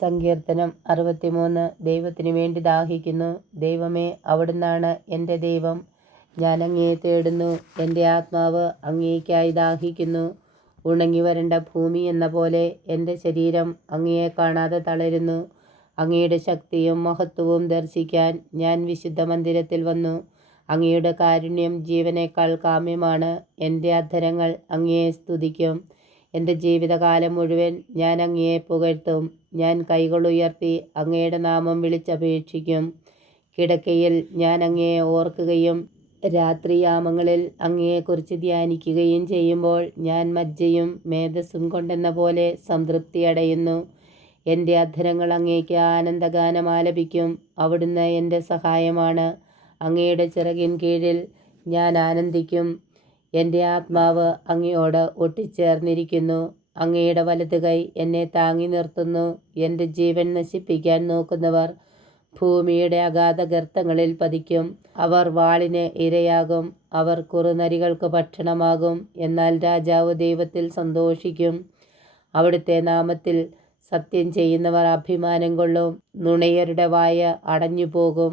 സങ്കീർത്തനം 63. ദൈവത്തിനു വേണ്ടി ദാഹിക്കുന്നു. ദൈവമേ, അവിടുന്നാണ് എൻ്റെ ദൈവം. ഞാൻ അങ്ങയെ തേടുന്നു. എൻ്റെ ആത്മാവ് അങ്ങേയ്ക്കായി ദാഹിക്കുന്നു. ഉണങ്ങി വരണ്ട ഭൂമി എന്ന പോലെ എൻ്റെ ശരീരം അങ്ങയെ കാണാതെ തളരുന്നു. അങ്ങയുടെ ശക്തിയും മഹത്വവും ദർശിക്കാൻ ഞാൻ വിശുദ്ധ മന്ദിരത്തിൽ വന്നു. അങ്ങയുടെ കാരുണ്യം ജീവനേക്കാൾ കാമ്യമാണ്. എൻ്റെ അധരങ്ങൾ അങ്ങയെ സ്തുതിക്കും. എൻ്റെ ജീവിതകാലം മുഴുവൻ ഞാൻ അങ്ങയെ പുകഴ്ത്തും. ഞാൻ കൈകളുയർത്തി അങ്ങയുടെ നാമം വിളിച്ചപേക്ഷിക്കും. കിടക്കയിൽ ഞാൻ അങ്ങയെ ഓർക്കുകയും രാത്രിയാമങ്ങളിൽ അങ്ങയെക്കുറിച്ച് ധ്യാനിക്കുകയും ചെയ്യുമ്പോൾ ഞാൻ മജ്ജയും മേധസ്സും കൊണ്ടെന്ന പോലെ സംതൃപ്തി അടയുന്നു. എൻ്റെ അധരങ്ങൾ അങ്ങേക്ക് ആനന്ദഗാനം ആലപിക്കും. അവിടുന്ന് എൻ്റെ സഹായമാണ്. അങ്ങയുടെ ചിറകിൻ കീഴിൽ ഞാൻ ആനന്ദിക്കും. എൻ്റെ ആത്മാവ് അങ്ങയോട് ഒട്ടിച്ചേർന്നിരിക്കുന്നു. അങ്ങയുടെ വലത് കൈ എന്നെ താങ്ങി നിർത്തുന്നു. എൻ്റെ ജീവൻ നശിപ്പിക്കാൻ നോക്കുന്നവർ ഭൂമിയുടെ അഗാധ ഗർത്തങ്ങളിൽ പതിക്കും. അവർ വാളിന് ഇരയാകും. അവർ കുറുനരികൾക്ക് ഭക്ഷണമാകും. എന്നാൽ രാജാവ് ദൈവത്തിൽ സന്തോഷിക്കും. അവിടുത്തെ നാമത്തിൽ സത്യം ചെയ്യുന്നവർ അഭിമാനം കൊള്ളും. നുണയരുടെ വായ അടഞ്ഞു പോകും.